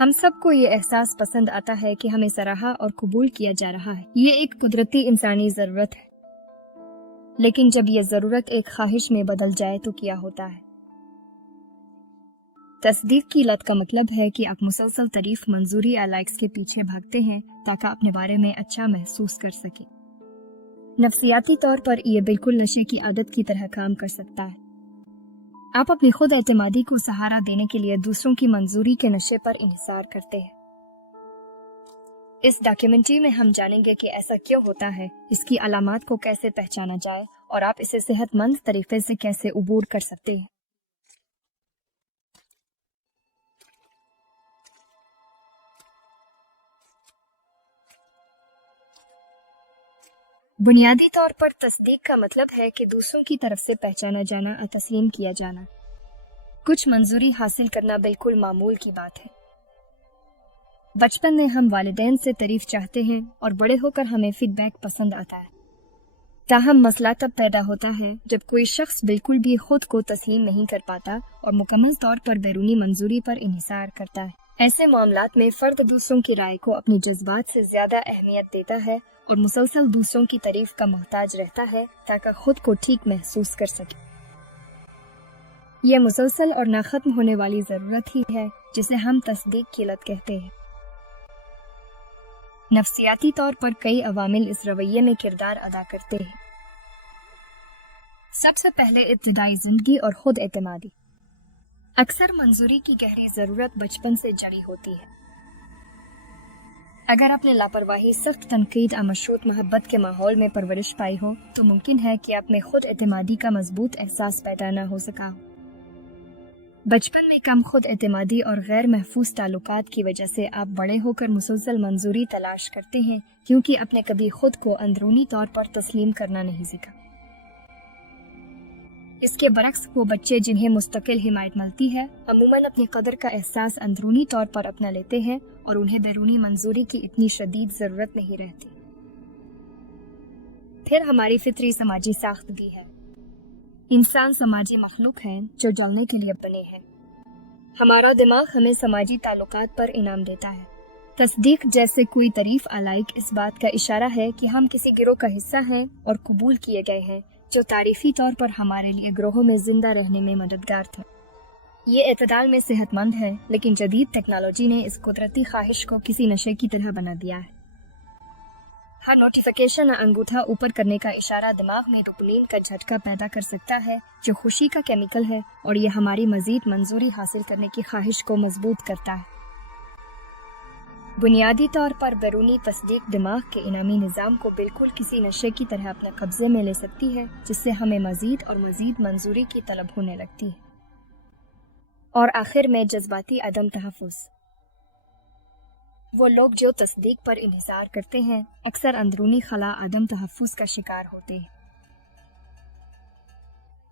ہم سب کو یہ احساس پسند آتا ہے کہ ہمیں سراہا اور قبول کیا جا رہا ہے۔ یہ ایک قدرتی انسانی ضرورت ہے، لیکن جب یہ ضرورت ایک خواہش میں بدل جائے تو کیا ہوتا ہے؟ تصدیق کی لت کا مطلب ہے کہ آپ مسلسل تعریف، منظوری یا لائکس کے پیچھے بھاگتے ہیں تاکہ اپنے بارے میں اچھا محسوس کر سکیں۔ نفسیاتی طور پر یہ بالکل نشے کی عادت کی طرح کام کر سکتا ہے۔ آپ اپنی خود اعتمادی کو سہارا دینے کے لیے دوسروں کی منظوری کے نشے پر انحصار کرتے ہیں۔ اس ڈاکیومنٹری میں ہم جانیں گے کہ ایسا کیوں ہوتا ہے، اس کی علامات کو کیسے پہچانا جائے اور آپ اسے صحت مند طریقے سے کیسے عبور کر سکتے ہیں۔ بنیادی طور پر تصدیق کا مطلب ہے کہ دوسروں کی طرف سے پہچانا جانا اور تسلیم کیا جانا۔ کچھ منظوری حاصل کرنا بالکل معمول کی بات ہے۔ بچپن میں ہم والدین سے تعریف چاہتے ہیں اور بڑے ہو کر ہمیں فیڈ بیک پسند آتا ہے۔ تاہم مسئلہ تب پیدا ہوتا ہے جب کوئی شخص بالکل بھی خود کو تسلیم نہیں کر پاتا اور مکمل طور پر بیرونی منظوری پر انحصار کرتا ہے۔ ایسے معاملات میں فرد دوسروں کی رائے کو اپنی جذبات سے زیادہ اہمیت دیتا ہے اور مسلسل دوسروں کی تعریف کا محتاج رہتا ہے تاکہ خود کو ٹھیک محسوس کر سکے۔ یہ مسلسل اور نہ ختم ہونے والی ضرورت ہی ہے جسے ہم تصدیق کی لت کہتے ہیں۔ نفسیاتی طور پر کئی عوامل اس رویے میں کردار ادا کرتے ہیں۔ سب سے پہلے ابتدائی زندگی اور خود اعتمادی۔ اکثر منظوری کی گہری ضرورت بچپن سے جڑی ہوتی ہے۔ اگر آپ نے لاپرواہی، سخت تنقید اور مشروط محبت کے ماحول میں پرورش پائی ہو تو ممکن ہے کہ آپ میں خود اعتمادی کا مضبوط احساس پیدا نہ ہو سکا ہو۔ بچپن میں کم خود اعتمادی اور غیر محفوظ تعلقات کی وجہ سے آپ بڑے ہو کر مسلسل منظوری تلاش کرتے ہیں کیونکہ آپ نے کبھی خود کو اندرونی طور پر تسلیم کرنا نہیں سیکھا۔ اس کے برعکس وہ بچے جنہیں مستقل حمایت ملتی ہے عموماً اپنی قدر کا احساس اندرونی طور پر اپنا لیتے ہیں اور انہیں بیرونی منظوری کی اتنی شدید ضرورت نہیں رہتی۔ پھر ہماری فطری سماجی ساخت بھی ہے۔ انسان سماجی مخلوق ہیں جو جلنے کے لیے بنے ہیں۔ ہمارا دماغ ہمیں سماجی تعلقات پر انعام دیتا ہے۔ تصدیق جیسے کوئی تعریف علائق اس بات کا اشارہ ہے کہ ہم کسی گروہ کا حصہ ہیں اور قبول کیے گئے ہیں جو تعریفی طور پر ہمارے لیے گروہوں میں زندہ رہنے میں مددگار تھے۔ یہ اعتدال میں صحت مند ہے، لیکن جدید ٹیکنالوجی نے اس قدرتی خواہش کو کسی نشے کی طرح بنا دیا ہے۔ ہر نوٹیفیکیشن اور انگوٹھا اوپر کرنے کا اشارہ دماغ میں ڈوپامین کا جھٹکا پیدا کر سکتا ہے جو خوشی کا کیمیکل ہے اور یہ ہماری مزید منظوری حاصل کرنے کی خواہش کو مضبوط کرتا ہے۔ بنیادی طور پر بیرونی تصدیق دماغ کے انعامی نظام کو بالکل کسی نشے کی طرح اپنے قبضے میں لے سکتی ہے جس سے ہمیں مزید اور مزید منظوری کی طلب ہونے لگتی ہے۔ اور آخر میں جذباتی عدم تحفظ۔ وہ لوگ جو تصدیق پر انحصار کرتے ہیں اکثر اندرونی خلا عدم تحفظ کا شکار ہوتے ہیں۔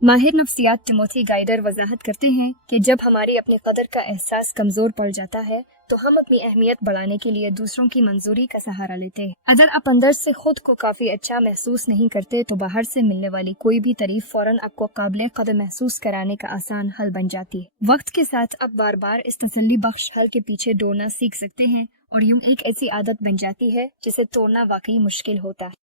ماہر نفسیات ٹیموتھی گائیڈر وضاحت کرتے ہیں کہ جب ہماری اپنی قدر کا احساس کمزور پڑ جاتا ہے تو ہم اپنی اہمیت بڑھانے کے لیے دوسروں کی منظوری کا سہارا لیتے ہیں۔ اگر آپ اندر سے خود کو کافی اچھا محسوس نہیں کرتے تو باہر سے ملنے والی کوئی بھی تعریف فوراً آپ کو قابل قدر محسوس کرانے کا آسان حل بن جاتی ہے۔ وقت کے ساتھ آپ بار بار اس تسلی بخش حل کے پیچھے دوڑنا سیکھ سکتے ہیں اور یوں ایک ایسی عادت بن جاتی ہے جسے توڑنا واقعی مشکل ہوتا ہے۔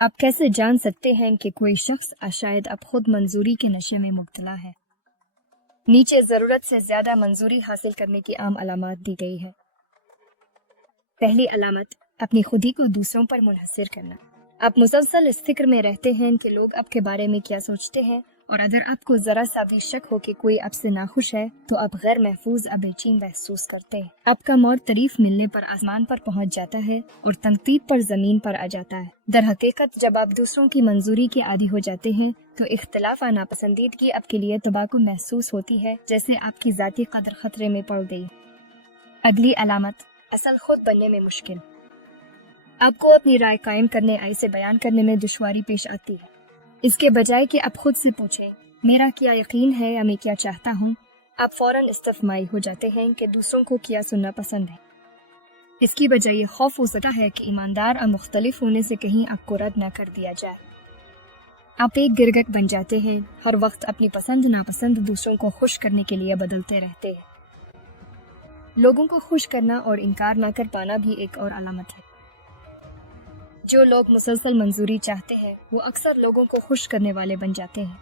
آپ کیسے جان سکتے ہیں کہ کوئی شخص شاید اب خود منظوری کے نشے میں مبتلا ہے؟ نیچے ضرورت سے زیادہ منظوری حاصل کرنے کی عام علامات دی گئی ہے۔ پہلی علامت، اپنی خودی کو دوسروں پر منحصر کرنا۔ آپ مسلسل اس فکر میں رہتے ہیں کہ لوگ آپ کے بارے میں کیا سوچتے ہیں، اور اگر آپ کو ذرا سا بھی شک ہو کہ کوئی آپ سے ناخوش ہے تو آپ غیر محفوظ اور بے چین محسوس کرتے ہیں۔ آپ کا موڈ تعریف ملنے پر آسمان پر پہنچ جاتا ہے اور تنقید پر زمین پر آ جاتا ہے۔ در حقیقت جب آپ دوسروں کی منظوری کے عادی ہو جاتے ہیں تو اختلاف اور ناپسندیدگی آپ کے لیے تباکو محسوس ہوتی ہے، جیسے آپ کی ذاتی قدر خطرے میں پڑ گئی۔ اگلی علامت، اصل خود بننے میں مشکل۔ آپ کو اپنی رائے قائم کرنے، اسے بیان کرنے میں دشواری پیش آتی ہے۔ اس کے بجائے کہ آپ خود سے پوچھیں میرا کیا یقین ہے یا میں کیا چاہتا ہوں، آپ فوراً استفمائی ہو جاتے ہیں کہ دوسروں کو کیا سننا پسند ہے۔ اس کی وجہ یہ خوف ہو سکتا ہے کہ ایماندار اور مختلف ہونے سے کہیں آپ کو رد نہ کر دیا جائے۔ آپ ایک गिरगिट बन जाते हैं, हर वक्त अपनी पसंद नापसंद दूसरों को खुश करने के लिए बदलते रहते हैं। लोगों को खुश करना और इनकार ना कर पाना भी एक और अलामत है। जो लोग मुसलसल मंजूरी चाहते हैं वो अक्सर लोगों को खुश करने वाले बन जाते हैं।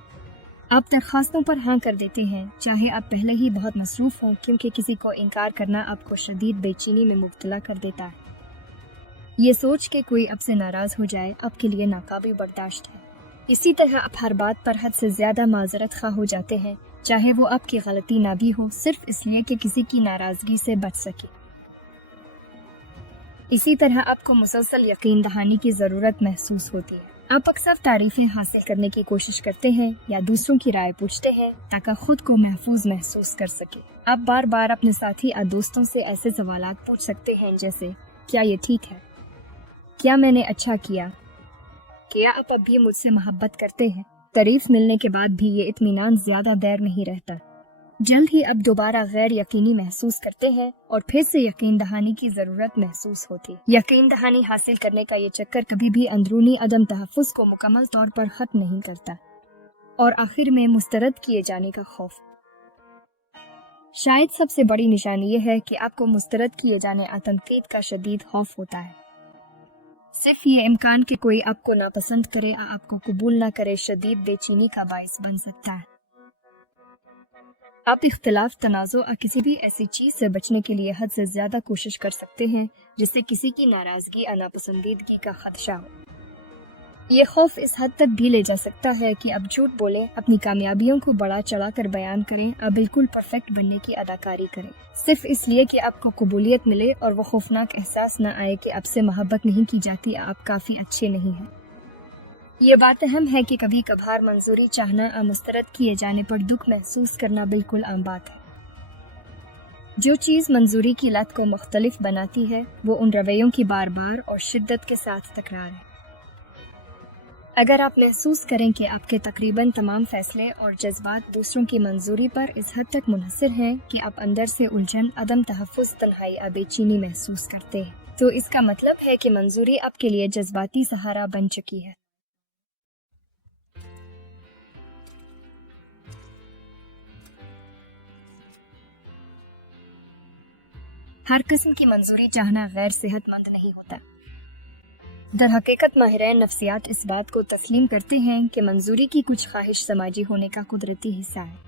आप दरख्वास्तों पर हाँ कर देते हैं, चाहे आप पहले ही बहुत मसरूफ हों, क्योंकि किसी को इनकार करना आपको शदीद बेचैनी में मुब्तला कर देता है। ये सोच के कोई आपसे नाराज हो जाए आपके लिए नाकाबिल बर्दाश्त है। इसी तरह आप हर बात पर हद से ज्यादा माजरत खा हो जाते हैं, चाहे वो आपकी गलती ना भी हो, सिर्फ इसलिए कि किसी की नाराजगी से बच सके। इसी तरह आपको मुसलसल यकीन दहानी की जरूरत महसूस होती है। आप अक्सर तारीफें हासिल करने की कोशिश करते हैं या दूसरों की राय पूछते हैं ताकि खुद को महफूज महसूस कर सके। आप बार बार अपने साथी या दोस्तों से ऐसे सवालात पूछ सकते हैं जैसे, क्या ये ठीक है? क्या मैंने अच्छा किया? क्या आप अब भी मुझसे मोहब्बत करते हैं? तारीफ मिलने के बाद भी ये इत्मीनान ज्यादा देर नहीं रहता। जल्द ही अब दोबारा गैर यकीनी महसूस करते हैं और फिर से यकीन दहानी की जरूरत महसूस होती। यकीन दहानी हासिल करने का ये चक्कर कभी भी अंदरूनी अदम तहफ़्फ़ुज़ को मुकम्मल तौर पर खत्म नहीं करता और आखिर में मुस्तरद किए जाने का खौफ। शायद सबसे बड़ी निशानी ये है कि आपको मुस्तरद किए जाने आ तनकीद का शदीद खौफ होता है। सिर्फ ये इम्कान कि कोई आपको नापसंद करे या आपको कबूल ना करे शदीद बेचैनी का बाइस बन सकता है। आप इख्तिलाफ, तनाज़ो या किसी भी ऐसी चीज से बचने के लिए हद से ज्यादा कोशिश कर सकते हैं जिससे किसी की नाराजगी या नापसंदीदगी का खदशा हो। ये खौफ इस हद तक भी ले जा सकता है कि आप झूठ बोलें, अपनी कामयाबियों को बढ़ा चढ़ा कर बयान करें और बिल्कुल परफेक्ट बनने की अदाकारी करें, सिर्फ इसलिए कि आपको कबूलियत मिले और वो खौफनाक एहसास न आए कि आपसे मोहब्बत नहीं की जाती, आप काफी अच्छे नहीं हैं। ये बात अहम है कि कभी कभार मंजूरी चाहना या मुस्तरद किए जाने पर दुख महसूस करना बिल्कुल आम बात है। जो चीज मंजूरी की लत को मुख्तलिफ बनाती है वो उन रवैयों की बार बार और शिद्दत के साथ तकरार है। अगर आप महसूस करें कि आपके तकरीबन तमाम फैसले और जज्बात दूसरों की मंजूरी पर इस हद तक मुनहसर हैं कि आप अंदर से उलझन, अदम तहफ़्फ़ुज़, तन्हाई या बेचैनी महसूस करते हैं, तो इसका मतलब है कि मंजूरी आपके लिए जज्बाती सहारा बन चुकी है। हर किस्म की मंजूरी चाहना गैर सेहतमंद नहीं होता। दर हकीकत माहिरान नफ्सियात इस बात को तस्लीम करते हैं कि मंजूरी की कुछ ख्वाहिश समाजी होने का कुदरती हिस्सा है।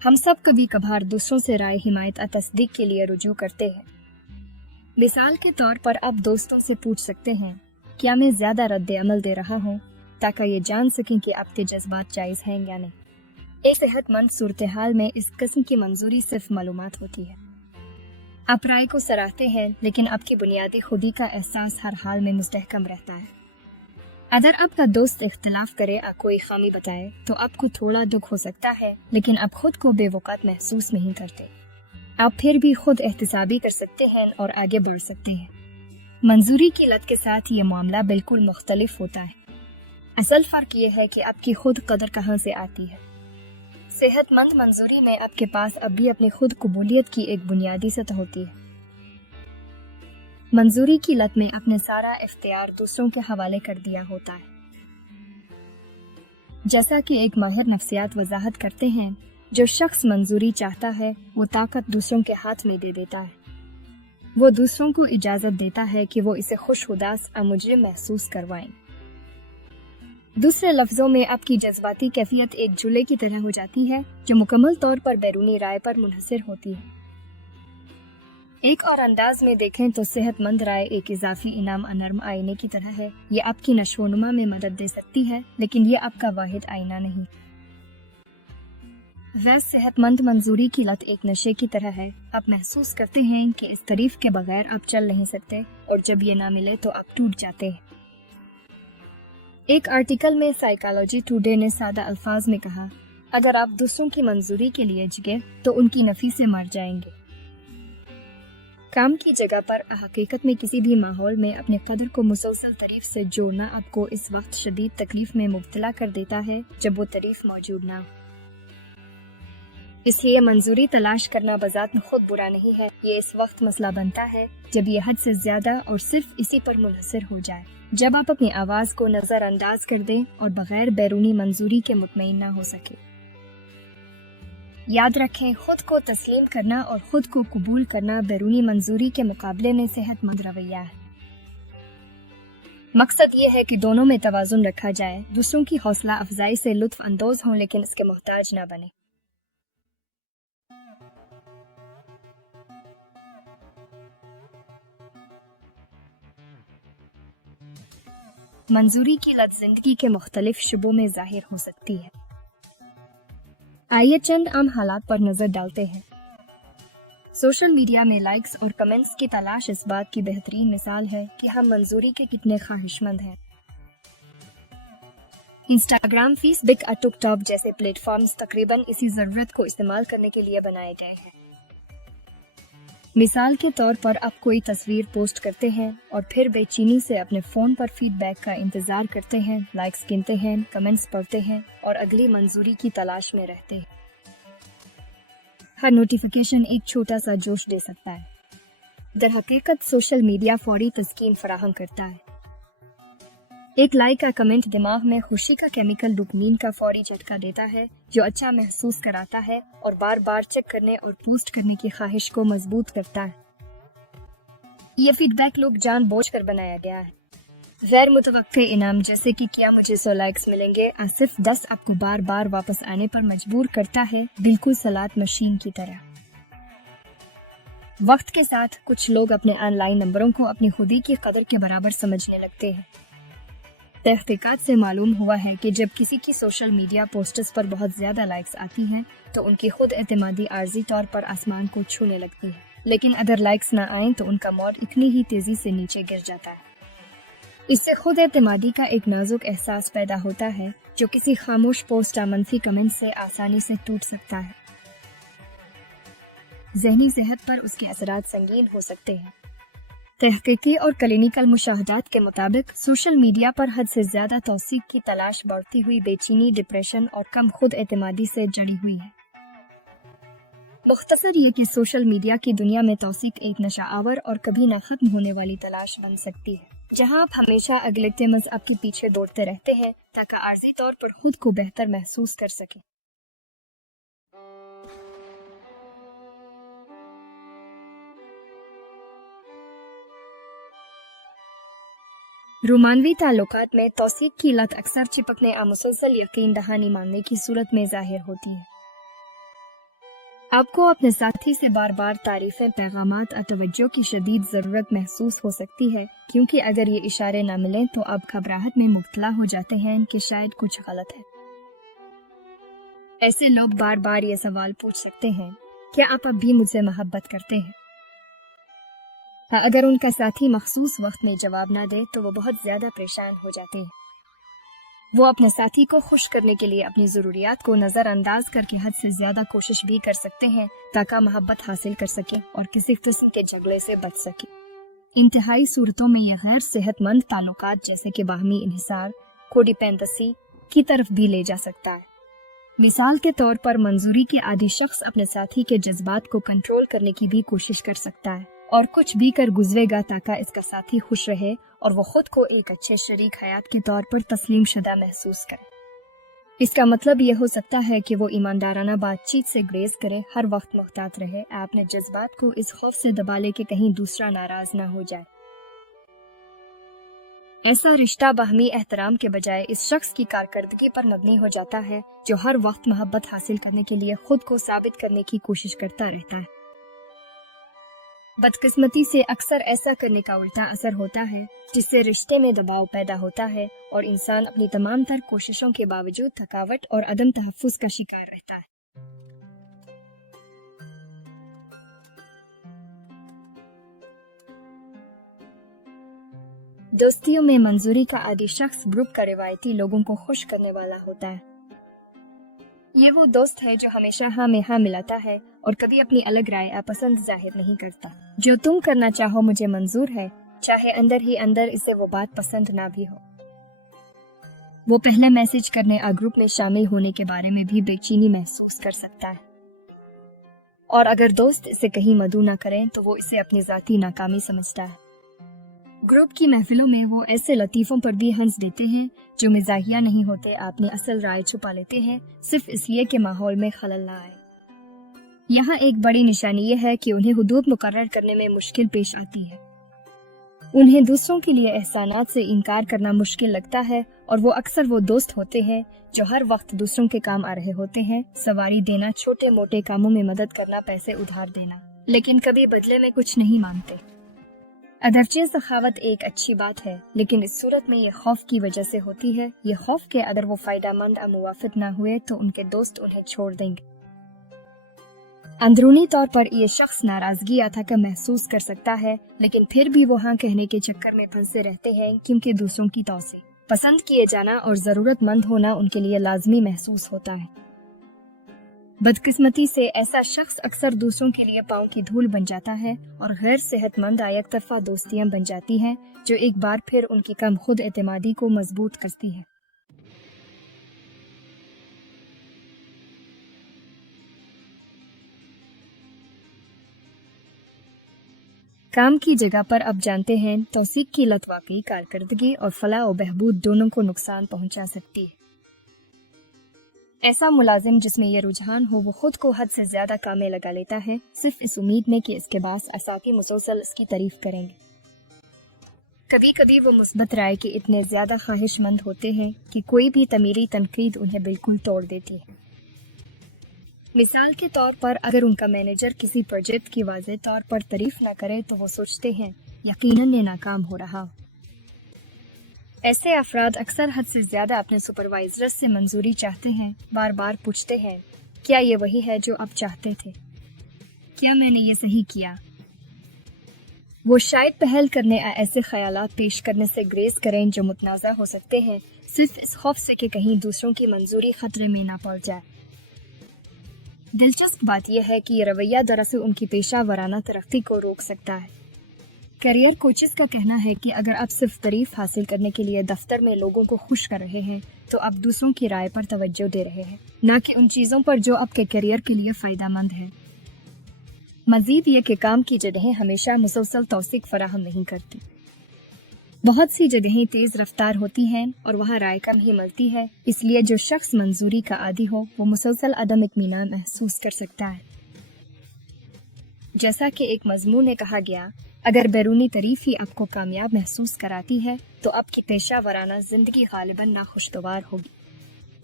हम सब कभी कभार दूसरों से राय, हिमायत और तस्दीक के लिए रुजू करते हैं। मिसाल के तौर पर आप दोस्तों से पूछ सकते हैं, क्या मैं ज्यादा रद्द अमल दे रहा हूँ, ताकि ये जान सकें कि आपके जज्बात जायज हैं या नहीं। एक सेहतमंद सूरत हाल में इस किस्म की मंजूरी सिर्फ मालूमात होती है। आप राय को सराहते हैं, लेकिन आपकी बुनियादी खुदी का एहसास हर हाल में मुस्तहकम रहता है। अगर आपका दोस्त इख्तिलाफ करे या कोई खामी बताए तो आपको थोड़ा दुख हो सकता है, लेकिन आप खुद को बेवकूफ़ महसूस नहीं करते। आप फिर भी खुद एहतिसाबी कर सकते हैं और आगे बढ़ सकते हैं। मंजूरी की लत के साथ ये मामला बिल्कुल मुख्तलिफ होता है। असल फर्क ये है कि आपकी खुद कदर कहाँ से आती है। सेहतमंद मंजूरी में आपके पास अब भी अपनी खुद कबूलियत की एक बुनियादी सतह होती है। मंजूरी की लत में अपने सारा इख्तियार दूसरों के हवाले कर दिया होता है। जैसा कि एक माहिर नफ्सियात वजाहत करते हैं, जो शख्स मंजूरी चाहता है वो ताकत दूसरों के हाथ में दे देता है। वो दूसरों को इजाजत देता है कि वो इसे खुश उदास या मुजरिम महसूस करवाएं। दूसरे लफ्जों में आपकी जज्बाती कैफियत एक झूले की तरह हो जाती है जो मुकम्मल तौर पर बैरूनी राय पर मुनहसर होती है। एक और अंदाज में देखें तो सेहतमंद राय एक इजाफी इनाम नर्म आईने की तरह है। ये आपकी नशोनुमा में मदद दे सकती है, लेकिन ये आपका वाहिद आईना नहीं। गैर सेहतमंद मंजूरी की लत एक नशे की तरह है। आप महसूस करते हैं कि इस तारीफ के बगैर आप चल नहीं सकते, और जब ये ना मिले तो आप टूट जाते हैं। एक आर्टिकल में साइकोलॉजी टुडे ने सादा अल्फाज में कहा, अगर आप दूसरों की मंजूरी के लिए जिगे तो उनकी नफी से मर जाएंगे। काम की जगह पर हकीकत में किसी भी माहौल में अपने कदर को मुसलसल तारीफ से जोड़ना आपको इस वक्त शदीद तकलीफ में मुब्तला कर देता है जब वो तारीफ मौजूद ना हो। इसलिए मंजूरी तलाश करना बजात में खुद बुरा नहीं है, ये इस वक्त मसला बनता है जब ये हद से ज्यादा और सिर्फ इसी पर मुनहसर हो जाए, जब आप अपनी आवाज को नजरअंदाज कर दें और बगैर बैरूनी मंजूरी के मुतमईन ना हो सके। याद रखें, खुद को तस्लीम करना और खुद को कबूल करना बैरूनी मंजूरी के मुकाबले में सेहतमंद रवैया है। मकसद ये है कि दोनों में तवाजुन रखा जाए, दूसरों की हौसला अफजाई से लुत्फ अंदोज हों लेकिन इसके मोहताज ना बने। मंजूरी की लत जिंदगी के मुख्तलिफ शुबों में जाहिर हो सकती है। आइए चंद आम हालात पर नजर डालते हैं। सोशल मीडिया में लाइक्स और कमेंट्स की तलाश इस बात की बेहतरीन मिसाल है कि हम मंजूरी के कितने ख्वाहिशमंद हैं। इंस्टाग्राम, फेसबुक और टिकटॉक जैसे प्लेटफॉर्म्स तकरीबन इसी जरूरत को इस्तेमाल करने के लिए बनाए गए हैं। मिसाल के तौर पर आप कोई तस्वीर पोस्ट करते हैं और फिर बेचैनी से अपने फोन पर फीडबैक का इंतजार करते हैं, लाइक्स गिनते हैं, कमेंट्स पढ़ते हैं और अगली मंजूरी की तलाश में रहते हैं। हर नोटिफिकेशन एक छोटा सा जोश दे सकता है। दरहकीकत सोशल मीडिया फौरी तस्कीन फराहम करता है। एक लाइक का कमेंट दिमाग में खुशी का केमिकल डोपामिन का फौरी झटका देता है, जो अच्छा महसूस कराता है और बार बार चेक करने और पोस्ट करने की ख्वाहिश को मजबूत करता है। ये फीडबैक लोग जानबूझकर बनाया गया है। गैर मुतवक्के इनाम जैसे कि क्या मुझे 100 लाइक्स मिलेंगे और सिर्फ 10 आपको बार बार वापस आने पर मजबूर करता है, बिल्कुल सलात मशीन की तरह। वक्त के साथ कुछ लोग अपने ऑनलाइन नंबरों को अपनी खुदी की कदर के बराबर समझने लगते हैं। तहकीकात से मालूम हुआ है कि जब किसी की सोशल मीडिया पोस्ट्स पर बहुत ज्यादा लाइक्स आती हैं, तो उनकी खुद एतमादी आर्जी तौर पर आसमान को छूने लगती है, लेकिन अगर लाइक्स ना आए तो उनका मौत इतनी ही तेजी से नीचे गिर जाता है। इससे खुद एतमादी का एक नाजुक एहसास पैदा होता है, जो किसी खामोश पोस्ट या मनफी कमेंट से आसानी से टूट सकता है। ज़हनी सेहत पर उसके असरात संगीन हो सकते हैं। तहकीकी और क्लिनिकल मुशाहदात के मुताबिक सोशल मीडिया पर हद से ज्यादा तौसीक की तलाश बढ़ती हुई बेचैनी, डिप्रेशन और कम खुद एतमादी से जड़ी हुई है। मुख्तसर ये कि सोशल मीडिया की दुनिया में तौसीक एक नशाआवर और कभी न खत्म होने वाली तलाश बन सकती है, जहां आप हमेशा अगले तिमस आपके पीछे दौड़ते रहते हैं ताकि आर्जी तौर पर खुद को बेहतर महसूस कर सकें। रोमानवी ताल्लुकात में तौसीक की लत अक्सर चिपकने और मुसलसल यकीन दहानी मानने की सूरत में जाहिर होती है। आपको अपने साथी से बार बार तारीफें, पैगामात और तवज्जो की शदीद ज़रूरत महसूस हो सकती है, क्योंकि अगर ये इशारे न मिलें तो आप घबराहट में मुब्तला हो जाते हैं कि शायद कुछ गलत है। ऐसे लोग बार बार ये सवाल पूछ सकते हैं, क्या आप अब भी मुझसे मोहब्बत करते हैं? अगर उनका साथी मखसूस वक्त में जवाब ना दे तो वो बहुत ज्यादा परेशान हो जाते हैं। वो अपने साथी को खुश करने के लिए अपनी ज़रूरियात को नज़रअंदाज करके हद से ज्यादा कोशिश भी कर सकते हैं ताकि मोहब्बत हासिल कर सके और किसी किस्म के झगड़े से बच सके। इंतहाई सूरतों में यह गैर सेहतमंद ताल्लुकात जैसे कि बाहमी इन्हिसार, कोडिपेंडेंसी की तरफ भी ले जा सकता है। मिसाल के तौर पर मंजूरी के आदी शख्स अपने साथी के जज्बात को कंट्रोल करने की भी कोशिश कर सकता है और कुछ भी कर गुजरेगा ताकि इसका साथी खुश रहे और वो खुद को एक अच्छे शरीक हयात के तौर पर तस्लीम शुदा महसूस करे। इसका मतलब यह हो सकता है कि वो ईमानदाराना बातचीत से ग्रेज करे, हर वक्त मुहतात रहे, अपने जज्बात को इस खौफ से दबा ले कि कहीं दूसरा नाराज ना हो जाए। ऐसा रिश्ता बाहमी एहतराम के बजाय इस शख्स की कारकर्दगी पर मबनी हो जाता है, जो हर वक्त मोहब्बत हासिल करने के लिए खुद को साबित करने की कोशिश करता रहता है। बदकिस्मती से अक्सर ऐसा करने का उल्टा असर होता है, जिससे रिश्ते में दबाव पैदा होता है और इंसान अपनी तमाम तर कोशिशों के बावजूद थकावट और अदम तहफ्फुज़ का शिकार रहता है। दोस्तियों में मंजूरी का आदी शख्स ग्रुप का रिवायती लोगों को खुश करने वाला होता है। ये वो दोस्त है जो हमेशा हाँ में हाँ मिलाता है और कभी अपनी अलग राय या पसंद जाहिर नहीं करता। जो तुम करना चाहो मुझे मंजूर है, चाहे अंदर ही अंदर इसे वो बात पसंद ना भी हो। वो पहले मैसेज करने और ग्रुप में शामिल होने के बारे में भी बेचैनी महसूस कर सकता है। اور اگر دوست اسے کہیں مدعو نہ کریں تو وہ اسے اپنی ذاتی ناکامی سمجھتا ہے۔ گروپ کی محفلوں میں وہ ایسے لطیفوں پر بھی ہنس دیتے ہیں جو مزاحیہ نہیں ہوتے، اپنی اصل رائے چھپا لیتے ہیں صرف اس لیے کہ ماحول میں خلل نہ آئے۔ یہاں ایک بڑی نشانی یہ ہے کہ انہیں حدود مقرر کرنے میں مشکل پیش آتی ہے۔ انہیں دوسروں کے لیے احسانات سے انکار کرنا مشکل لگتا ہے، اور وہ اکثر وہ دوست ہوتے ہیں جو ہر وقت دوسروں کے کام آ رہے ہوتے ہیں، سواری دینا، چھوٹے موٹے کاموں میں مدد کرنا، پیسے ادھار دینا، لیکن کبھی بدلے میں کچھ نہیں مانگتے۔ اگرچہ سخاوت ایک اچھی بات ہے، لیکن اس صورت میں یہ خوف کی وجہ سے ہوتی ہے، یہ خوف کہ اگر وہ فائدہ مند اور موافق نہ ہوئے تو ان کے دوست انہیں چھوڑ دیں گے۔ اندرونی طور پر یہ شخص ناراضگی یا تھکا محسوس کر سکتا ہے، لیکن پھر بھی وہ ہاں کہنے کے چکر میں پھنسے رہتے ہیں کیونکہ دوسروں کی توسیع، پسند کیے جانا اور ضرورت مند ہونا ان کے لیے لازمی محسوس ہوتا ہے۔ بدقسمتی سے ایسا شخص اکثر دوسروں کے لیے پاؤں کی دھول بن جاتا ہے اور غیر صحت مند یک طرفہ دوستیاں بن جاتی ہیں جو ایک بار پھر ان کی کم خود اعتمادی کو مضبوط کرتی ہے۔ کام کی جگہ پر اب جانتے ہیں توثیق کی لت واقعی کارکردگی اور فلاح و بہبود دونوں کو نقصان پہنچا سکتی ہے۔ ایسا ملازم جس میں یہ رجحان ہو وہ خود کو حد سے زیادہ کام میں لگا لیتا ہے، صرف اس امید میں کہ اس کے باس اساتذہ مسلسل اس کی تعریف کریں گے۔ کبھی کبھی وہ مثبت رائے کے اتنے زیادہ خواہش مند ہوتے ہیں کہ کوئی بھی تعمیری تنقید انہیں بالکل توڑ دیتی ہے۔ مثال کے طور پر اگر ان کا مینیجر کسی پروجیکٹ کی واضح طور پر تعریف نہ کرے تو وہ سوچتے ہیں یقیناً یہ ناکام ہو رہا۔ ایسے افراد اکثر حد سے زیادہ اپنے سپروائزر سے منظوری چاہتے ہیں، بار بار پوچھتے ہیں کیا یہ وہی ہے جو آپ چاہتے تھے؟ کیا میں نے یہ صحیح کیا؟ وہ شاید پہل کرنے ایسے خیالات پیش کرنے سے گریز کریں جو متنازع ہو سکتے ہیں، صرف اس خوف سے کہ کہیں دوسروں کی منظوری خطرے میں نہ پڑ جائے۔ دلچسپ بات یہ ہے کہ یہ رویہ دراصل ان کی پیشہ ورانہ ترقی کو روک سکتا ہے۔ کیریئر کوچز کا کہنا ہے کہ اگر آپ صرف تعریف حاصل کرنے کے لیے دفتر میں لوگوں کو خوش کر رہے ہیں تو آپ دوسروں کی رائے پر توجہ دے رہے ہیں، نہ کہ ان چیزوں پر جو آپ کے کیریئر کے لیے فائدہ مند ہے۔ مزید یہ کہ کام کی جگہیں ہمیشہ مسلسل توثیق فراہم نہیں کرتی۔ بہت سی جگہیں تیز رفتار ہوتی ہیں اور وہاں رائے کم ہی ملتی ہے، اس لیے جو شخص منظوری کا عادی ہو وہ مسلسل عدم اطمینان محسوس کر سکتا ہے۔ جیسا کہ ایک مضمون میں کہا گیا، اگر بیرونی تعریف ہی آپ کو کامیاب محسوس کراتی ہے تو آپ کی پیشہ ورانہ زندگی غالباً ناخوشگوار ہوگی۔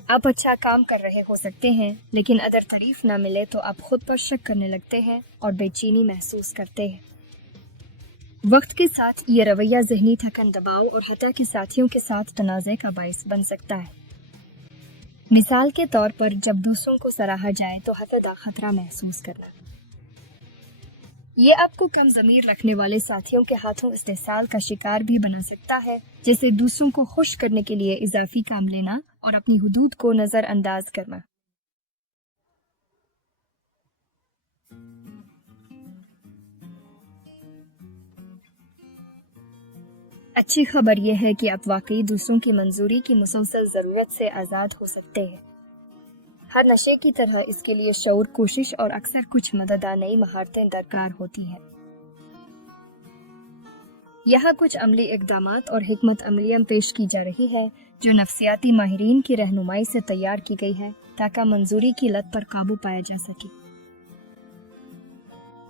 آپ اچھا کام کر رہے ہو سکتے ہیں، لیکن اگر تعریف نہ ملے تو آپ خود پر شک کرنے لگتے ہیں اور بے چینی محسوس کرتے ہیں۔ وقت کے ساتھ یہ رویہ ذہنی تھکن، دباؤ اور حتیٰ کہ ساتھیوں کے ساتھ تنازع کا باعث بن سکتا ہے۔ مثال کے طور پر جب دوسروں کو سراہا جائے تو حتیٰ خطرہ محسوس کرنا۔ یہ آپ کو کم ضمیر رکھنے والے ساتھیوں کے ہاتھوں استحصال کا شکار بھی بنا سکتا ہے، جیسے دوسروں کو خوش کرنے کے لیے اضافی کام لینا اور اپنی حدود کو نظر انداز کرنا۔ اچھی خبر یہ ہے کہ آپ واقعی دوسروں کی منظوری کی مسلسل ضرورت سے آزاد ہو سکتے ہیں۔ ہر نشے کی طرح اس کے لیے شعور، کوشش اور اکثر کچھ مدد نئی مہارتیں درکار ہوتی ہیں۔ یہاں کچھ عملی اقدامات اور حکمت عملیاں پیش کی جا رہی ہے جو نفسیاتی ماہرین کی رہنمائی سے تیار کی گئی ہے تاکہ منظوری کی لت پر قابو پایا جا سکے۔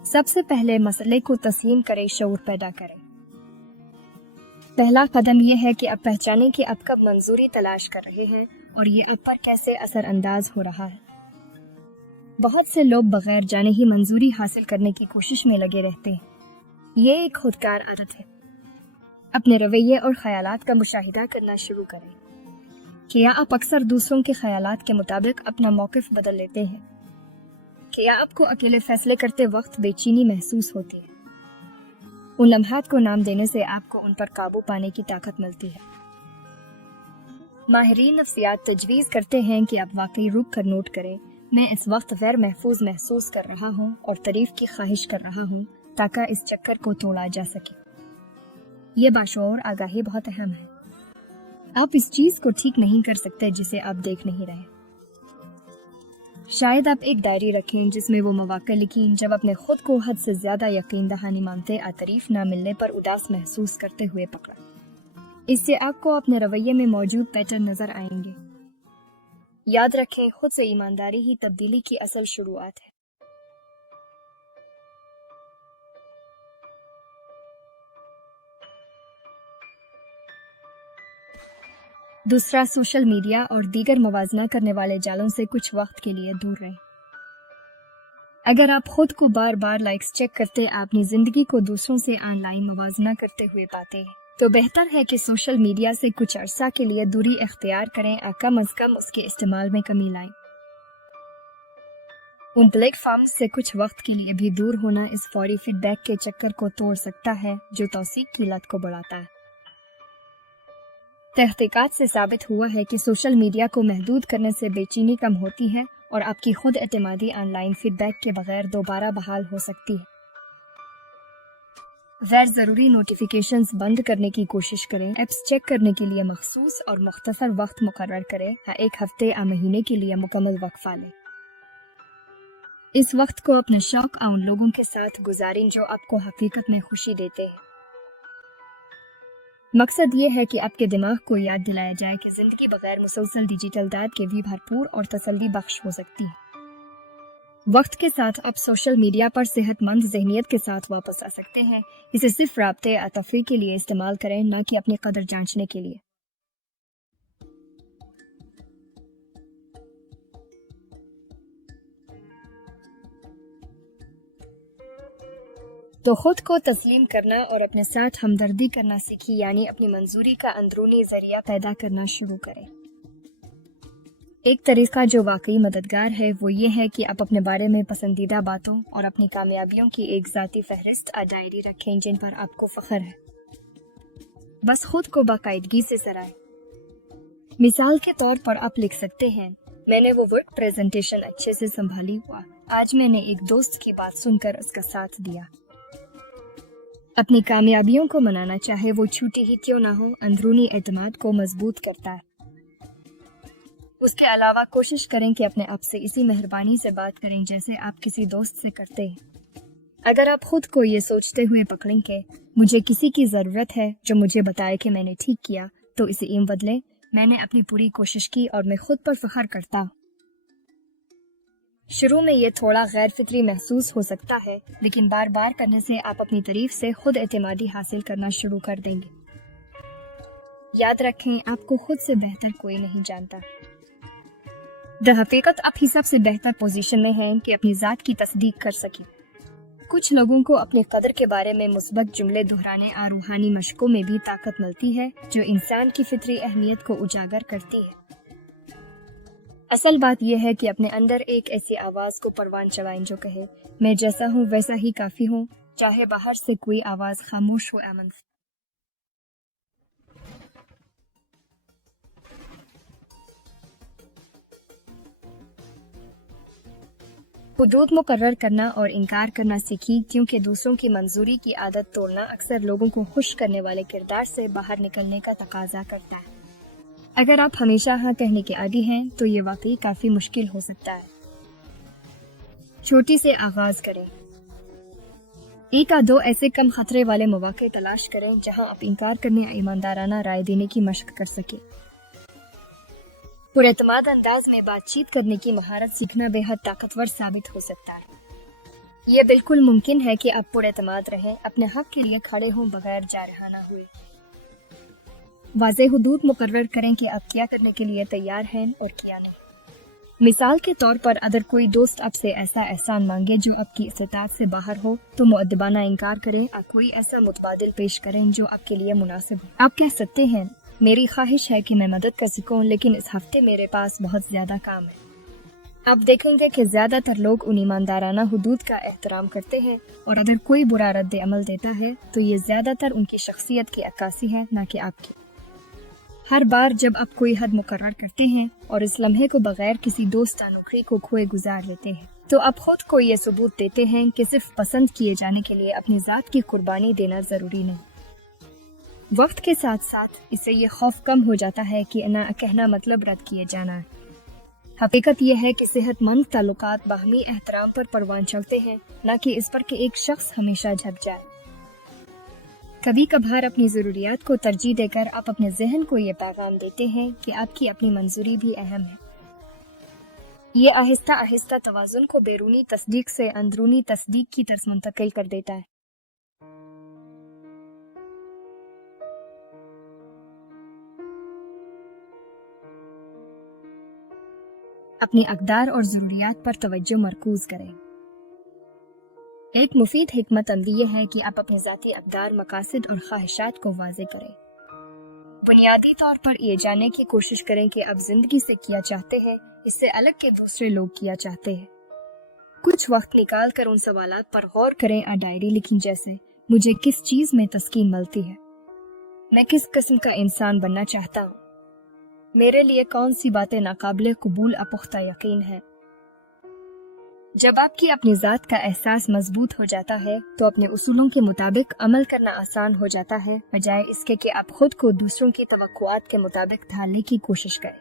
سب سے پہلے مسئلے کو تسلیم کریں، شعور پیدا کریں۔ پہلا قدم یہ ہے کہ آپ پہچانیں کہ آپ کب منظوری تلاش کر رہے ہیں اور یہ آپ پر کیسے اثر انداز ہو رہا ہے۔ بہت سے لوگ بغیر جانے ہی منظوری حاصل کرنے کی کوشش میں لگے رہتے ہیں۔ یہ ایک خودکار عادت ہے۔ اپنے رویے اور خیالات کا مشاہدہ کرنا شروع کریں۔ کیا آپ اکثر دوسروں کے خیالات کے مطابق اپنا موقف بدل لیتے ہیں؟ کیا آپ کو اکیلے فیصلے کرتے وقت بے چینی محسوس ہوتی ہے؟ ان لمحات کو نام دینے سے آپ کو ان پر قابو پانے کی طاقت ملتی ہے۔ ماہرین نفسیات تجویز کرتے ہیں کہ آپ واقعی رک کر نوٹ کریں، میں اس وقت غیر محفوظ محسوس کر رہا ہوں اور تعریف کی خواہش کر رہا ہوں تاکہ اس چکر کو توڑا جا سکے۔ یہ باشعور آگاہی بہت اہم ہے۔ آپ اس چیز کو ٹھیک نہیں کر سکتے جسے آپ دیکھ نہیں رہے۔ شاید آپ ایک ڈائری رکھیں جس میں وہ مواقع لکھیں جب اپنے خود کو حد سے زیادہ یقین دہانی مانتے اور تعریف نہ ملنے پر اداس محسوس کرتے ہوئے پکڑا۔ اس سے آپ کو اپنے رویے میں موجود پیٹرن نظر آئیں گے۔ یاد رکھیں، خود سے ایمانداری ہی تبدیلی کی اصل شروعات ہے۔ دوسرا، سوشل میڈیا اور دیگر موازنہ کرنے والے جالوں سے کچھ وقت کے لیے دور رہیں۔ اگر آپ خود کو بار بار لائکس چیک کرتے اپنی زندگی کو دوسروں سے آن لائن موازنہ کرتے ہوئے پاتے ہیں تو بہتر ہے کہ سوشل میڈیا سے کچھ عرصہ کے لیے دوری اختیار کریں اور کم از کم اس کے استعمال میں کمی لائیں۔ ان پلیٹ فارمز سے کچھ وقت کے لیے بھی دور ہونا اس فوری فیڈ بیک کے چکر کو توڑ سکتا ہے جو توثیق کی لت کو بڑھاتا ہے۔ تحقیقات سے ثابت ہوا ہے کہ سوشل میڈیا کو محدود کرنے سے بے چینی کم ہوتی ہے اور آپ کی خود اعتمادی آن لائن فیڈ بیک کے بغیر دوبارہ بحال ہو سکتی ہے۔ غیر ضروری نوٹیفیکیشنز بند کرنے کی کوشش کریں۔ ایپس چیک کرنے کے لیے مخصوص اور مختصر وقت مقرر کریں یا ایک ہفتے یا مہینے کے لیے مکمل وقفہ لیں۔ اس وقت کو اپنے شوق اور ان لوگوں کے ساتھ گزاریں جو آپ کو حقیقت میں خوشی دیتے ہیں۔ مقصد یہ ہے کہ آپ کے دماغ کو یاد دلایا جائے کہ زندگی بغیر مسلسل ڈیجیٹل داد کے بھی بھرپور اور تسلی بخش ہو سکتی ہے۔ وقت کے ساتھ آپ سوشل میڈیا پر صحت مند ذہنیت کے ساتھ واپس آ سکتے ہیں۔ اسے صرف رابطے اور تفریح کے لیے استعمال کریں، نہ کہ اپنی قدر جانچنے کے لیے۔ تو خود کو تسلیم کرنا اور اپنے ساتھ ہمدردی کرنا سیکھی، یعنی اپنی منظوری کا اندرونی ذریعہ پیدا کرنا شروع کریں۔ ایک طریقہ جو واقعی مددگار ہے وہ یہ ہے کہ آپ اپنے بارے میں پسندیدہ باتوں اور اپنی کامیابیوں کی ایک ذاتی فہرست اور ڈائری رکھیں جن پر آپ کو فخر ہے۔ بس خود کو باقاعدگی سے سرائیں۔ مثال کے طور پر آپ لکھ سکتے ہیں، میں نے وہ ورک پریزنٹیشن اچھے سے سنبھالی ہوا، آج میں نے ایک دوست کی بات سن کر اس کا ساتھ دیا۔ اپنی کامیابیوں کو منانا، چاہے وہ چھوٹی ہی کیوں نہ ہو، اندرونی اعتماد کو مضبوط کرتا ہے۔ اس کے علاوہ کوشش کریں کہ اپنے آپ سے اسی مہربانی سے بات کریں جیسے آپ کسی دوست سے کرتے ہیں۔ اگر آپ خود کو یہ سوچتے ہوئے پکڑیں کہ مجھے کسی کی ضرورت ہے جو مجھے بتائے کہ میں نے ٹھیک کیا، تو اسے ایم بدلیں، میں نے اپنی پوری کوشش کی اور میں خود پر فخر کرتا ہوں۔ شروع میں یہ تھوڑا غیر فطری محسوس ہو سکتا ہے، لیکن بار بار کرنے سے آپ اپنی تعریف سے خود اعتمادی حاصل کرنا شروع کر دیں گے۔ یاد رکھیں، آپ کو خود سے بہتر کوئی نہیں جانتا۔ حقیقت آپ ہی سب سے بہتر پوزیشن میں ہیں کہ اپنی ذات کی تصدیق کر سکیں۔ کچھ لوگوں کو اپنی قدر کے بارے میں مثبت جملے دہرانے اور روحانی مشقوں میں بھی طاقت ملتی ہے جو انسان کی فطری اہمیت کو اجاگر کرتی ہے۔ اصل بات یہ ہے کہ اپنے اندر ایک ایسی آواز کو پروان چڑھائیں جو کہے، میں جیسا ہوں ویسا ہی کافی ہوں، چاہے باہر سے کوئی آواز خاموش ہو یا منفی۔ حدود مقرر کرنا اور انکار کرنا سیکھی، کیونکہ دوسروں کی منظوری کی عادت توڑنا اکثر لوگوں کو خوش کرنے والے کردار سے باہر نکلنے کا تقاضا کرتا ہے۔ اگر آپ ہمیشہ ہاں کہنے کے عادی ہیں تو یہ واقعی کافی مشکل ہو سکتا ہے۔ چھوٹی سے آغاز کریں۔ ایک یا دو ایسے کم خطرے والے مواقع تلاش کریں جہاں آپ انکار کرنے یا ایماندارانہ رائے دینے کی مشق کر سکیں۔ پر اعتماد انداز میں بات چیت کرنے کی مہارت سیکھنا بے حد طاقتور ثابت ہو سکتا ہے۔ یہ بالکل ممکن ہے کہ آپ پر اعتماد رہیں، اپنے حق کے لیے کھڑے ہوں بغیر جارحانہ ہوئے۔ واضح حدود مقرر کریں کہ آپ کیا کرنے کے لیے تیار ہیں اور کیا نہیں۔ مثال کے طور پر اگر کوئی دوست آپ سے ایسا احسان مانگے جو آپ کی استطاعت سے باہر ہو تو مؤدبانہ انکار کریں اور کوئی ایسا متبادل پیش کریں جو آپ کے لیے مناسب ہو۔ آپ کہہ سکتے ہیں، میری خواہش ہے کہ میں مدد کر سکوں، لیکن اس ہفتے میرے پاس بہت زیادہ کام ہے۔ آپ دیکھیں گے کہ زیادہ تر لوگ ان ایماندارانہ حدود کا احترام کرتے ہیں، اور اگر کوئی برا رد عمل دیتا ہے تو یہ زیادہ تر ان کی شخصیت کی عکاسی ہے، نہ کہ آپ کی۔ ہر بار جب آپ کوئی حد مقرر کرتے ہیں اور اس لمحے کو بغیر کسی دوست یا نوکری کو کھوئے گزار لیتے ہیں تو آپ خود کو یہ ثبوت دیتے ہیں کہ صرف پسند کیے جانے کے لیے اپنی ذات کی قربانی دینا ضروری نہیں۔ وقت کے ساتھ ساتھ اس سے یہ خوف کم ہو جاتا ہے کہ نہ کہنا مطلب رد کیے جانا ہے۔ हकीकत यह है कि सेहतमंद ताल्लुकात बाहमी एहतराम पर परवान चढ़ते हैं, न कि इस पर कि एक शख्स हमेशा झक जाए। कभी कभार अपनी ज़रूरियात को तरजीह देकर आप अपने जहन को ये पैगाम देते हैं कि आपकी अपनी मंजूरी भी अहम है। ये आहिस्ता आहिस्ता तवाज़ुन को बैरूनी तस्दीक से अंदरूनी तस्दीक की तरफ मुंतकिल कर देता है। अपनी अक़दार और ज़रूरियात पर तवज्जो मरकूज़ करें। एक मुफीद हिकमत अमली ये है कि आप अपने ज़ाती अक़दार, मकासद और ख्वाहिशात को वाज़े करें। बुनियादी तौर पर ये जानने की कोशिश करें कि आप ज़िंदगी से क्या चाहते हैं, इससे अलग के दूसरे लोग क्या चाहते हैं। कुछ वक्त निकाल कर उन सवालात पर गौर करें और डायरी लिखें, जैसे मुझे किस चीज़ में तस्कीन मिलती है, मैं किस किस्म का इंसान बनना चाहता हूँ, मेरे लिए कौन सी बातें नाकाबिले कबूल और पुख्ता यकीन है। जब आपकी अपनी ज़ात का एहसास मजबूत हो जाता है तो अपने उसूलों के मुताबिक अमल करना आसान हो जाता है, बजाय इसके कि आप खुद को दूसरों की तवक्कुआत के मुताबिक ढालने की कोशिश करें।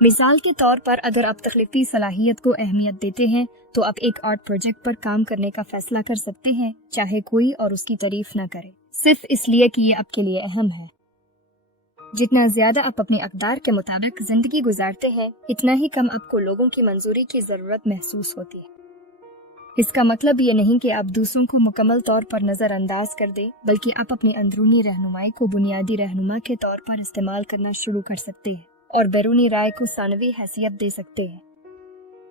मिसाल के तौर पर अगर आप तख्लीकी सलाहियत को अहमियत देते हैं तो आप एक आर्ट प्रोजेक्ट पर काम करने का फैसला कर सकते हैं, चाहे कोई और उसकी तारीफ न करे, सिर्फ इसलिए कि ये आपके लिए अहम है। जितना ज्यादा आप अपने अक़दार के मुताबिक जिंदगी गुजारते हैं, इतना ही कम आपको लोगों की मंजूरी की जरूरत महसूस होती है। इसका मतलब ये नहीं कि आप दूसरों को मुकम्मल तौर पर नजरअंदाज कर दें, बल्कि आप अपनी अंदरूनी रहनुमाई को बुनियादी रहनुमा के तौर पर इस्तेमाल करना शुरू कर सकते हैं और बैरूनी राय को सानवी हैसियत दे सकते हैं।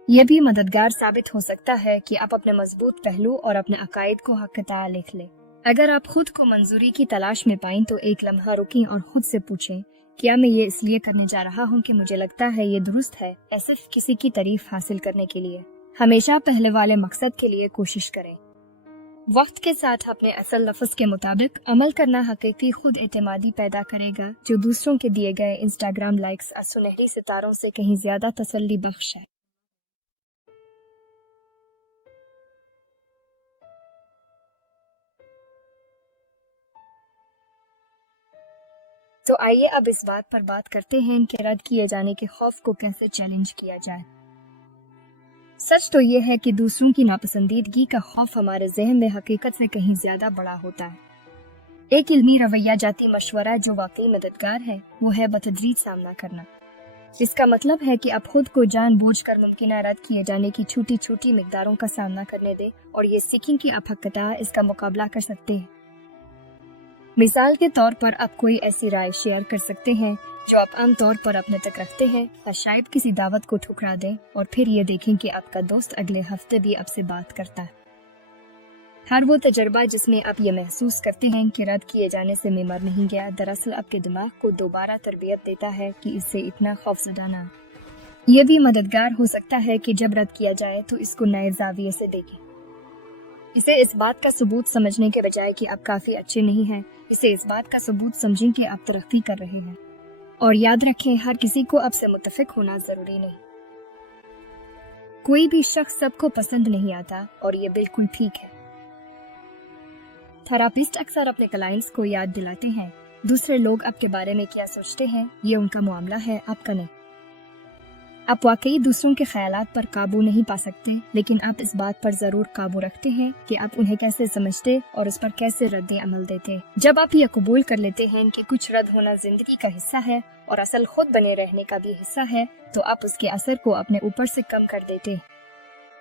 यह भी मददगार साबित हो सकता है कि आप अपने मजबूत पहलू और अपने अकायद को हक़-ए-ताया लिख लें। अगर आप खुद को मंजूरी की तलाश में पाएं तो एक लम्हा रुकें और खुद से पूछें, क्या मैं ये इसलिए करने जा रहा हूँ कि मुझे लगता है ये दुरुस्त है, या सिर्फ किसी की तारीफ हासिल करने के लिए। हमेशा पहले वाले मकसद के लिए कोशिश करें। वक्त के साथ अपने असल लफ्ज के मुताबिक अमल करना हकीकी खुद एतमादी पैदा करेगा, जो दूसरों के दिए गए इंस्टाग्राम लाइक्स और सुनहरी सितारों से कहीं ज्यादा तसल्ली बख्श है। तो आइए अब इस बात पर बात करते हैं कि रद्द किए जाने के खौफ को कैसे चैलेंज किया जाए। सच तो यह है कि दूसरों की नापसंदीदगी का खौफ हमारे जहन में हकीकत से कहीं ज्यादा बड़ा होता है। एक इल्मी रवैया जाती मशवरा जो वाकई मददगार है वो है बतदरीज सामना करना। इसका मतलब है कि आप खुद को जानबूझकर मुमकिन रद्द किए जाने की छोटी छोटी मिकदारों का सामना करने दें और ये सीखें कि आप हक़-ए-ताया इसका मुकाबला कर सकते हैं। मिसाल के तौर पर आप कोई ऐसी राय शेयर कर सकते हैं जो आप आम तौर पर अपने तक रखते हैं, या शायद किसी दावत को ठुकरा दें और फिर ये देखें कि आपका दोस्त अगले हफ्ते भी आपसे बात करता है। हर वो तजर्बा जिसमें आप ये महसूस करते हैं कि रद्द किए जाने से मैं मर नहीं गया, दरअसल आपके दिमाग को दोबारा तरबियत देता है कि इससे इतना खौफजदा ना। ये भी मददगार हो सकता है कि जब रद्द किया जाए तो इसको नए जाविये से देखें। इसे इस बात का सबूत समझने के बजाय कि आप काफी अच्छे नहीं हैं, इसे इस बात का सबूत समझें कि आप तरक्की कर रहे हैं। और याद रखें, हर किसी को आपसे मुत्तफिक होना जरूरी नहीं। कोई भी शख्स सबको पसंद नहीं आता और ये बिल्कुल ठीक है। थेरापिस्ट अक्सर अपने क्लाइंट्स को याद दिलाते हैं, दूसरे लोग आपके बारे में क्या सोचते हैं ये उनका मामला है, आपका नहीं। आप वाकई दूसरों के ख्यालात पर काबू नहीं पा सकते, लेकिन आप इस बात पर जरूर काबू रखते हैं कि आप उन्हें कैसे समझते और उस पर कैसे रद्द अमल देते। जब आप ये कबूल कर लेते हैं कि कुछ रद्द होना जिंदगी का हिस्सा है और असल खुद बने रहने का भी हिस्सा है, तो आप उसके असर को अपने ऊपर से कम कर देते।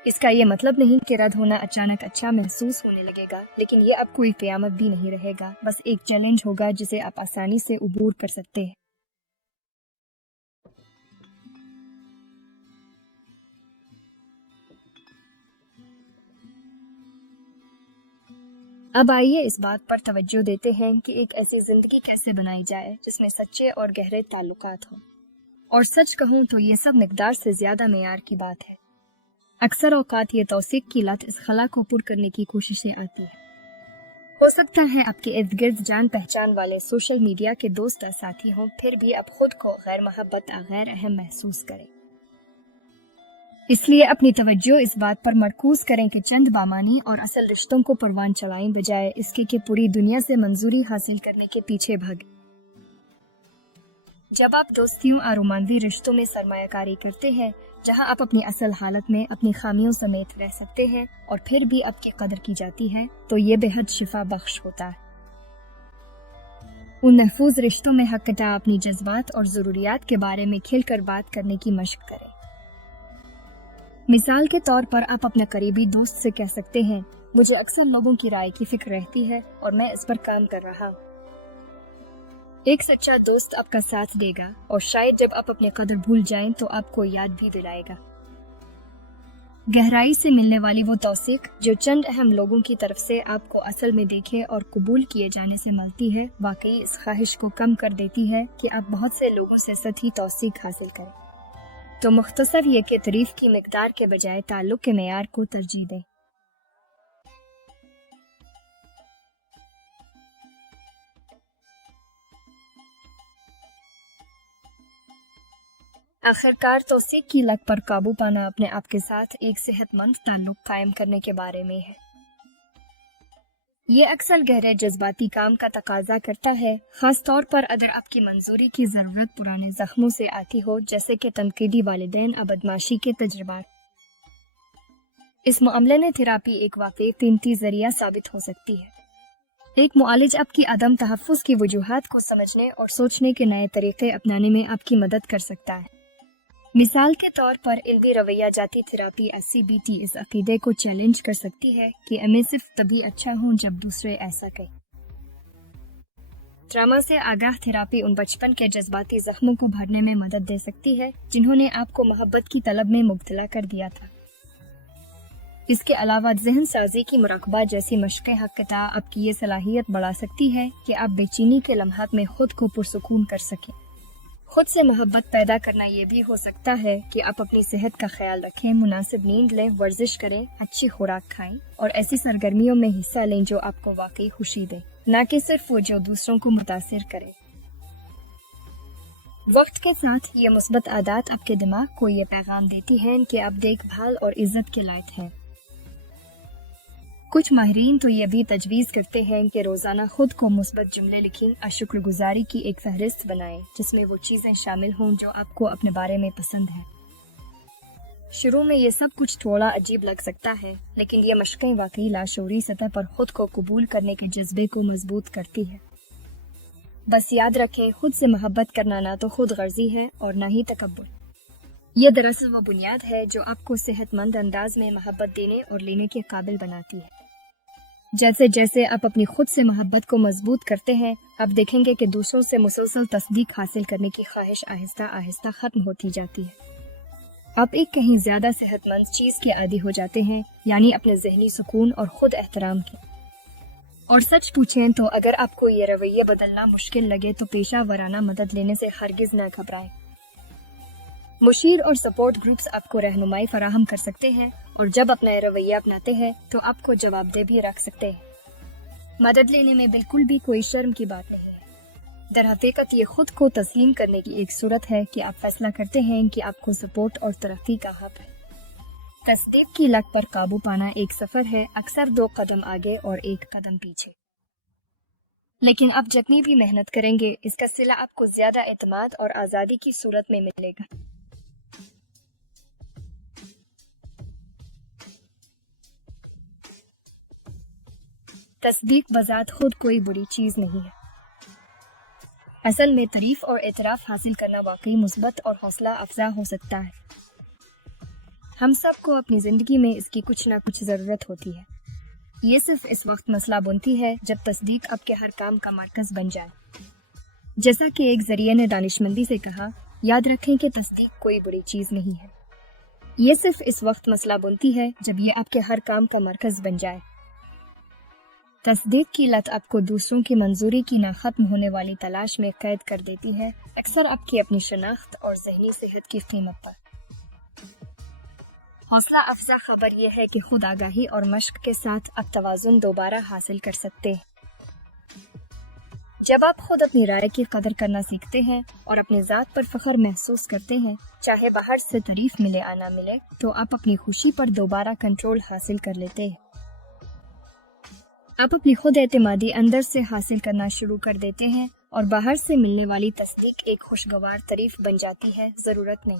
इसका ये मतलब नहीं कि रद्द होना अचानक अच्छा महसूस होने लगेगा, लेकिन ये अब कोई क़यामत भी नहीं रहेगा, बस एक चैलेंज होगा जिसे आप आसानी से उबूर कर सकते हैं। अब आइए इस बात पर तवज्जो देते हैं कि एक ऐसी जिंदगी कैसे बनाई जाए जिसमें सच्चे और गहरे ताल्लुकात हों। और सच कहूँ तो ये सब मिकदार से ज्यादा मेयार की बात है। अक्सर औकात ये तौसीक की लत इस खला को पुर करने की कोशिशें आती है। हो सकता है आपके इर्द गिर्द जान पहचान वाले सोशल मीडिया के दोस्त और साथी हों, फिर भी आप खुद को गैर मोहब्बत और गैर अहम महसूस करें। इसलिए अपनी तवज्जो इस बात पर मरकूज करें कि चंद बामानी और असल रिश्तों को परवान चलाएं, बजाय इसके कि पूरी दुनिया से मंजूरी हासिल करने के पीछे भागें। जब आप दोस्तियों और रोमांवी रिश्तों में सरमायाकारी करते हैं, जहां आप अपनी असल हालत में अपनी खामियों समेत रह सकते हैं और फिर भी आपकी कदर की जाती है, तो ये बेहद शिफा बख्श होता है। उन महफूज रिश्तों में हक़-ए-तआ अपनी जज्बात और ज़रूरियात के बारे में खिलकर बात करने की मशक करें। मिसाल के तौर पर आप अपने करीबी दोस्त से कह सकते हैं, मुझे अक्सर लोगों की राय की फिक्र रहती है और मैं इस पर काम कर रहा हूँ। एक सच्चा दोस्त आपका साथ देगा और शायद जब आप अपने कदर भूल जाएं तो आपको याद भी दिलाएगा। गहराई से मिलने वाली वो तौसीक जो चंद अहम लोगों की तरफ से आपको असल में देखे और कबूल किए जाने से मिलती है, वाकई इस ख्वाहिश को कम कर देती है कि आप बहुत से लोगों से सतही तौसीक हासिल करें। तो मुख्तसर ये कि तारीफ की मिकदार के बजाय ताल्लुक के मेयार को तरजीह दें। आखिरकार तौसीक की लत पर काबू पाना अपने आप के साथ एक सेहतमंद ताल्लुक कायम करने के बारे में है। ये अक्सर गहरे जज्बाती काम का तकाजा करता है, खास तौर पर अगर आपकी मंजूरी की जरूरत पुराने जख्मों से आती हो, जैसे कि तनकीदी वालिदैन और बदमाशी के तजुर्बात। इस मामले में थेरापी एक वाकई कीमती जरिया साबित हो सकती है। एक मुआलिज आपकी अदम तहफ़्फ़ुज़ की वजूहात को समझने और सोचने के नए तरीके अपनाने में आपकी मदद कर सकता है। मिसाल के तौर पर इल्मी रवैया जाती थेरापी CBT इस अकीदे को चैलेंज कर सकती है कि मैं सिर्फ तभी अच्छा हूँ जब दूसरे ऐसा कहें। ट्रामा से आगाह थेरापी उन बचपन के जज्बाती जख्मों को भरने में मदद दे सकती है जिन्होंने आपको मोहब्बत की तलब में मुब्तला कर दिया था। इसके अलावा ज़हन साजी की मुराकबा जैसी मशक़ें हक़-ए-तआ आपकी ये सलाहियत बढ़ा सकती है कि आप बेचैनी के लम्हात में खुद को पुरसुकून कर सकें। खुद से मोहब्बत पैदा करना ये भी हो सकता है कि आप अपनी सेहत का ख्याल रखें, मुनासिब नींद लें, वर्जिश करें, अच्छी खुराक खाएं और ऐसी सरगर्मियों में हिस्सा लें जो आपको वाकई खुशी दे, न कि सिर्फ वो जो दूसरों को मुतासिर करे। वक्त के साथ ये मुस्बत आदत आपके दिमाग को ये पैगाम देती हैं कि आप देखभाल और इज्जत के लायक हैं। कुछ माहिरीन तो ये भी तजवीज़ करते हैं कि रोज़ाना खुद को मुस्बत जुमले लिखें और शुक्रगुजारी की एक फहरिस्त बनाएं जिसमें वो चीज़ें शामिल हों जो आपको अपने बारे में पसंद है। शुरू में ये सब कुछ थोड़ा अजीब लग सकता है, लेकिन ये मशक़ें वाकई लाशऊरी सतह पर खुद को कबूल करने के जज्बे को मजबूत करती है। बस याद रखें, खुद से मोहब्बत करना ना तो खुद गर्जी है और ना ही तकब्बुर। यह दरअसल वो बुनियाद है जो आपको सेहतमंद अंदाज में मोहब्बत देने और लेने के काबिल बनाती है। जैसे जैसे आप अपनी खुद से मोहब्बत को मजबूत करते हैं, आप देखेंगे कि दूसरों से मुसलसल तस्दीक हासिल करने की ख्वाहिश आहिस्ता आहिस्ता खत्म होती जाती है। आप एक कहीं ज्यादा सेहतमंद चीज के आदी हो जाते हैं, यानी अपने जहनी सुकून और खुद एहतराम के। और सच पूछें तो अगर आपको ये रवैया बदलना मुश्किल लगे तो पेशा वराना मदद लेने से हरगिज न घबराएं। मुशीर और सपोर्ट ग्रुप्स आपको रहनुमाई फराहम कर सकते हैं और जब अपना रवैया अपनाते हैं तो आपको जवाबदेह भी रख सकते हैं। मदद लेने में बिल्कुल भी कोई शर्म की बात नहीं है। दरहकीकत ये खुद को तस्लीम करने की एक सूरत है कि आप फैसला करते हैं कि आपको सपोर्ट और तरक्की का हक है। तस्दीक की लत पर काबू पाना एक सफर है, अक्सर 2 कदम आगे और 1 कदम पीछे। लेकिन आप जितनी भी मेहनत करेंगे, इसका सिला आपको ज्यादा एतमाद और आज़ादी की सूरत में मिलेगा। तस्दीक बजात खुद कोई बुरी चीज नहीं है। असल में तारीफ और एतराफ हासिल करना वाकई मुस्बत और हौसला अफजा हो सकता है। हम सबको अपनी जिंदगी में इसकी कुछ ना कुछ जरूरत होती है। ये सिर्फ इस वक्त मसला बनती है जब तस्दीक आपके हर काम का मरकज बन जाए। जैसा कि एक जरिए ने दानिशमंदी से कहा, याद रखें कि तस्दीक कोई बुरी चीज नहीं है। ये सिर्फ इस वक्त मसला बनती है जब ये आपके हर काम का मरकज बन जाए। तस्दीक की लत आपको दूसरों की मंजूरी की ना खत्म होने वाली तलाश में कैद कर देती है, अक्सर आपकी अपनी शनाख्त और ज़हनी सेहत की कीमत पर। हौसला अफजा खबर यह है कि खुद आगाही और मश्क के साथ आप तवाज़ुन दोबारा हासिल कर सकते हैं। जब आप खुद अपनी राय की कदर करना सीखते हैं और अपनी ज़ात पर फख्र महसूस करते हैं, चाहे बाहर से तारीफ मिले या ना मिले, तो आप अपनी खुशी पर दोबारा कंट्रोल हासिल कर लेते हैं। आप अपनी खुद एतमादी अंदर से हासिल करना शुरू कर देते हैं اور باہر سے ملنے والی تصدیق ایک خوشگوار تعریف بن جاتی ہے، ضرورت نہیں۔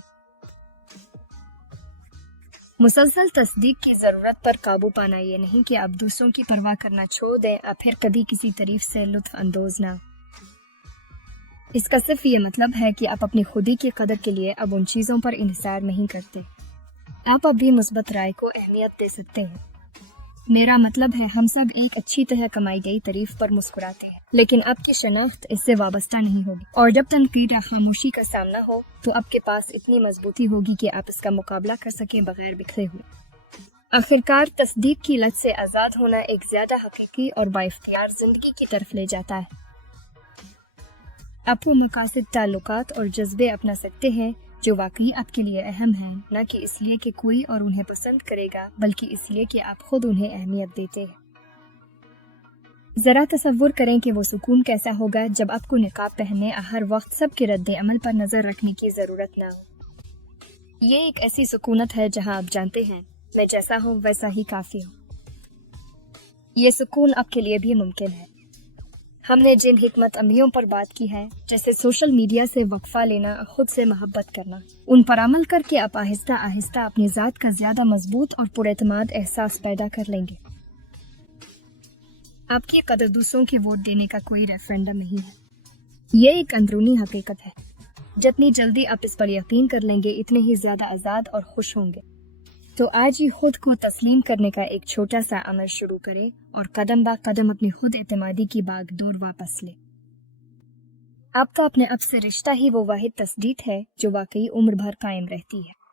مسلسل تصدیق کی ضرورت پر قابو پانا یہ نہیں کہ آپ دوسروں کی پرواہ کرنا چھوڑ دیں، آپ پھر کبھی کسی تعریف سے لطف اندوز نہ۔ اس کا صرف یہ مطلب ہے کہ آپ اپنی خودی کی قدر کے لیے اب ان چیزوں پر انحصار نہیں کرتے۔ آپ اب بھی مثبت رائے کو اہمیت دے سکتے ہیں۔ میرا مطلب ہے ہم سب ایک اچھی طرح کمائی گئی تعریف پر مسکراتے ہیں، لیکن آپ کی شناخت اس سے وابستہ نہیں ہوگی، اور جب تنقید یا خاموشی کا سامنا ہو تو آپ کے پاس اتنی مضبوطی ہوگی کہ آپ اس کا مقابلہ کر سکیں بغیر بکھرے ہوئے۔ آخرکار تصدیق کی لت سے آزاد ہونا ایک زیادہ حقیقی اور بااختیار زندگی کی طرف لے جاتا ہے۔ آپ وہ مقاصد، تعلقات اور جذبے اپنا سکتے ہیں جو واقعی آپ کے لیے اہم ہیں، نہ کہ اس لیے کہ کوئی اور انہیں پسند کرے گا، بلکہ اس لیے کہ آپ خود انہیں اہمیت دیتے ہیں۔ ذرا تصور کریں کہ وہ سکون کیسا ہوگا جب آپ کو نقاب پہننے ہر وقت سب کے رد عمل پر نظر رکھنے کی ضرورت نہ ہو۔ یہ ایک ایسی سکونت ہے جہاں آپ جانتے ہیں میں جیسا ہوں ویسا ہی کافی ہوں۔ یہ سکون آپ کے لیے بھی ممکن ہے۔ ہم نے جن حکمت عملیوں پر بات کی ہے، جیسے سوشل میڈیا سے وقفہ لینا، خود سے محبت کرنا، ان پر عمل کر کے آپ آہستہ آہستہ اپنی ذات کا زیادہ مضبوط اور پراعتماد احساس پیدا کر لیں گے۔ آپ کی قدر دوسروں کی ووٹ دینے کا کوئی ریفرینڈم نہیں ہے، یہ ایک اندرونی حقیقت ہے۔ جتنی جلدی آپ اس پر یقین کر لیں گے اتنے ہی زیادہ آزاد اور خوش ہوں گے۔ تو آج ہی خود کو تسلیم کرنے کا ایک چھوٹا سا عمل شروع کریں اور قدم با قدم اپنی خود اعتمادی کی باغ دور واپس لیں۔ آپ کا اپنے آپ سے رشتہ ہی وہ واحد تصدیق ہے جو واقعی عمر بھر قائم رہتی ہے۔